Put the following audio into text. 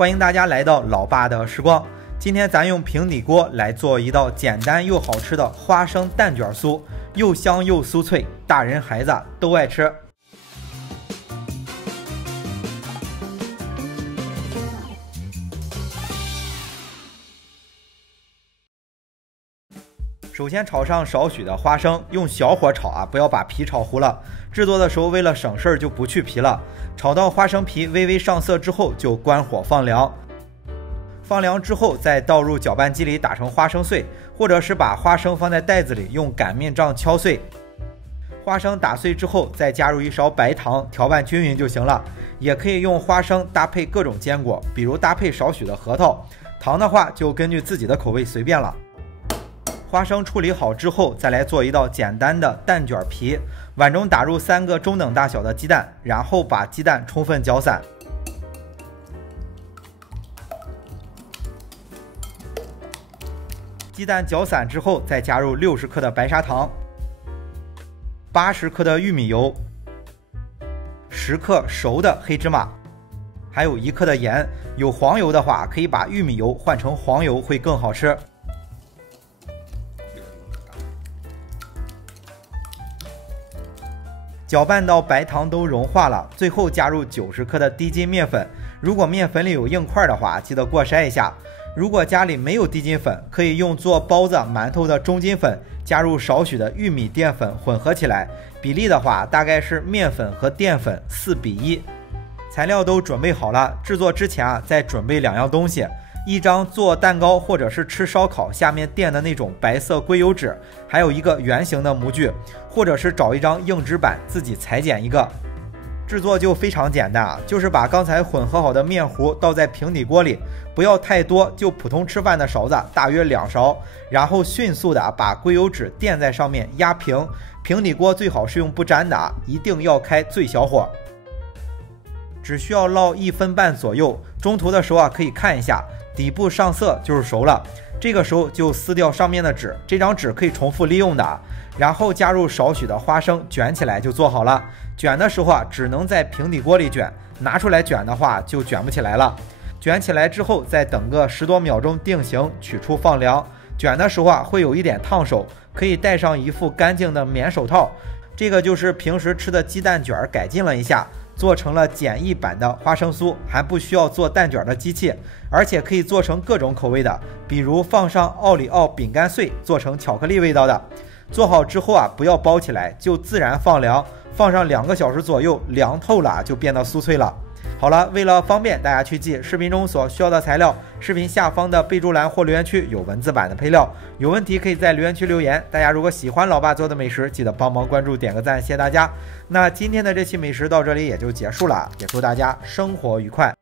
欢迎大家来到老爸的时光。今天咱用平底锅来做一道简单又好吃的花生蛋卷酥，又香又酥脆，大人孩子都爱吃。首先炒上少许的花生，用小火炒不要把皮炒糊了。制作的时候为了省事就不去皮了。炒到花生皮微微上色之后就关火放凉。放凉之后再倒入搅拌机里打成花生碎，或者是把花生放在袋子里用擀面杖敲碎。花生打碎之后再加入一勺白糖，调拌均匀就行了。也可以用花生搭配各种坚果，比如搭配少许的核桃。糖的话就根据自己的口味随便了。花生处理好之后，再来做一道简单的蛋卷皮。碗中打入3个中等大小的鸡蛋，然后把鸡蛋充分搅散。鸡蛋搅散之后，再加入60克的白砂糖、80克的玉米油、10克熟的黑芝麻，还有1克的盐。有黄油的话，可以把玉米油换成黄油，会更好吃。搅拌到白糖都融化了，最后加入90克的低筋面粉。如果面粉里有硬块的话，记得过筛一下。如果家里没有低筋粉，可以用做包子、馒头的中筋粉，加入少许的玉米淀粉混合起来。比例的话，大概是面粉和淀粉4比1。材料都准备好了，制作之前再准备2样东西。一张做蛋糕或者是吃烧烤下面垫的那种白色硅油纸，还有一个圆形的模具，或者是找一张硬纸板自己裁剪一个。制作就非常简单就是把刚才混合好的面糊倒在平底锅里，不要太多，就普通吃饭的勺子大约2勺，然后迅速的把硅油纸垫在上面压平。平底锅最好是用不粘的一定要开最小火。只需要烙1分半左右，中途的时候可以看一下底部上色就是熟了，这个时候就撕掉上面的纸，这张纸可以重复利用的。然后加入少许的花生，卷起来就做好了。卷的时候只能在平底锅里卷，拿出来卷的话就卷不起来了。卷起来之后再等个10多秒钟定型，取出放凉。卷的时候会有一点烫手，可以戴上一副干净的棉手套。这个就是平时吃的鸡蛋卷改进了一下，做成了简易版的花生酥，还不需要做蛋卷的机器，而且可以做成各种口味的，比如放上奥里奥饼干碎，做成巧克力味道的。做好之后不要包起来，就自然放凉，放上2个小时左右，凉透了就变得酥脆了。好了，为了方便大家去记，视频中所需要的材料，视频下方的备注栏或留言区有文字版的配料。有问题可以在留言区留言。大家如果喜欢老爸做的美食，记得帮忙关注点个赞，谢谢大家。那今天的这期美食到这里也就结束了，也祝大家生活愉快。